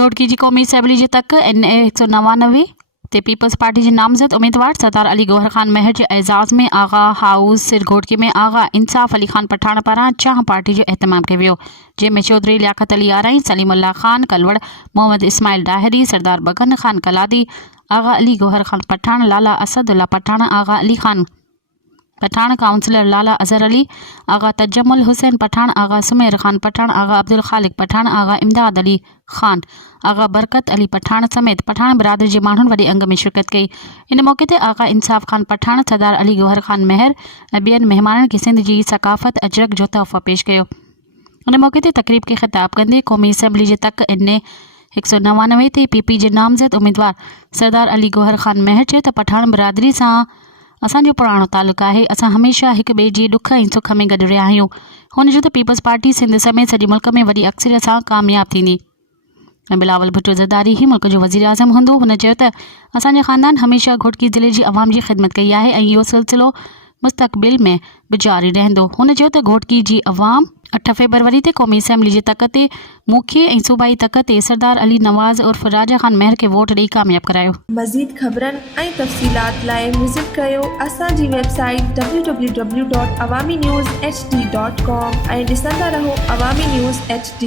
घोटकी जी क़ौमी असैम्बली जे तक NA 199 ते पीपल्स पार्टी जे नामज़द उम्मीदवार सरदार अली गौहर खान महर जे एज़ाज़ में आगा हाउस सिर घोटकी में आगा इंसाफ़ अली खान पठान पारां चाह पार्टी जो एहतमाम कयो वियो, जंहिंमें चौधरी लियाकत अली आरई, सलीमुल्लाह खान कलवड़, मोहम्मद इस्माइल डाहिरी, सरदार बगन खान कलादी, आगा अली गौहर खान पठान, लाला असदुल्ला पठान, आगा अली खान पठान, काउंसलर लाला अजहर अली, आगा तजम्मुल हुसैन पठान, आगा सुमेर खान पठान, आगा अब्दुल खालिक पठान, आगा इमदाद अली खान, आगा बरकत अली पठान समेत पठान बिरादरी जे माण्हुनि वॾे अंग में शिरकत कई। इन मौक़े ते आगा इंसाफ़ खान पठान, सरदार अली गौहर खान महर ऐं ॿियनि महिमाननि खे सिंध जी सकाफ़त अजरक जो तोहफ़ो पेश कयो। इन मौक़े ते तक़रीब खे ख़िताब कंदे क़ौमी असैम्बली जे तक NA 199 ते PP जे नामज़द उम्मीदवार सरदार अली गौहर खान महर चयो त पठान बिरादरी सां असांजो पुराणो तालुक़ु आहे। असां हमेशह हिक ॿिए जी ॾुख ऐं सुख में गॾु रहिया आहियूं। हुन जो त पीपल्स पार्टी सिंध समेत सॼे मुल्क में वॾी अक्सरियत सां कामयाबु थींदी ऐं बिलावल भुट्टो ज़रदारी ई मुल्क जो वज़ीर आज़म हूंदो। हुन चयो त असांजे ख़ानदान हमेशह घोटकी ज़िले जी अवाम जी ख़िदमत कई आहे ऐं इहो सिलसिलो मुस्तक़बिल में बि जारी रहंदो। हुन चयो त घोटकी जी अवाम 8 फ़रवरी ते क़ौमी असैम्बली जे तक ते मुखी ऐं सूबाई तक ते सरदार अली नवाज़ उर्फ़ राजा खान महर खे वोट ॾेई कामयाबु करायो। मज़ीद ख़बरनि ऐं तफ़सीलात लाइ विज़िट कयो असांजी वेबसाइट www.awamiNewsHD.com ऐं ॾिसंदा रहो अवामी न्यूज़ HD।